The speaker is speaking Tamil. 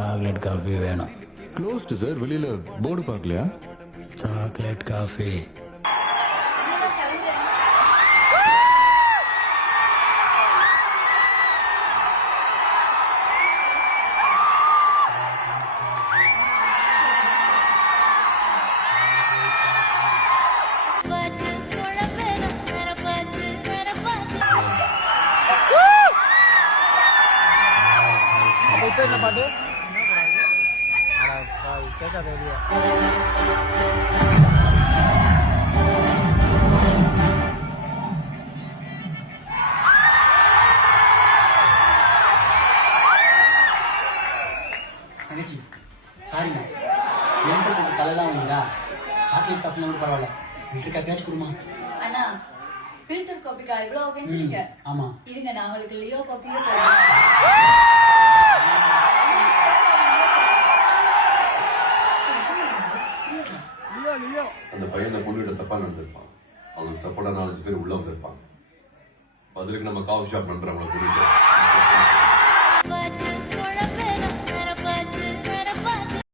சாக்லேட் காஃபி வேணும். க்ளோஸ்டு சார், வெளியில போர்டு பார்க்கலையா? Chocolate coffee. என்ன பாட்டு கேட்காத வெளியே. தங்கச்சி சாரிங்க, ஜென்ஸ் போட்டு தலைதான் வந்தீங்களா? சாக்லேட் காஃபி கூட பரவாயில்ல, ஃபில்டர் காஃபியாச்சும் கொடுமா. அண்ணா ஃபில்டர் காஃபிக்கா இவ்வளவு கெஞ்சிங்க? ஆமா இருங்க, நான் உங்களுக்கு லியோ காஃபியே அந்த பையனை கொண்டுகிட்ட தப்பா நடந்திருப்பான். அவங்களுக்கு சப்போர்ட்டா 4 பேர் உள்ள வந்திருப்பாங்க. பதிலுக்கு நம்ம காஃபி ஷாப் பண்றவங்களை கூட்டிட்டு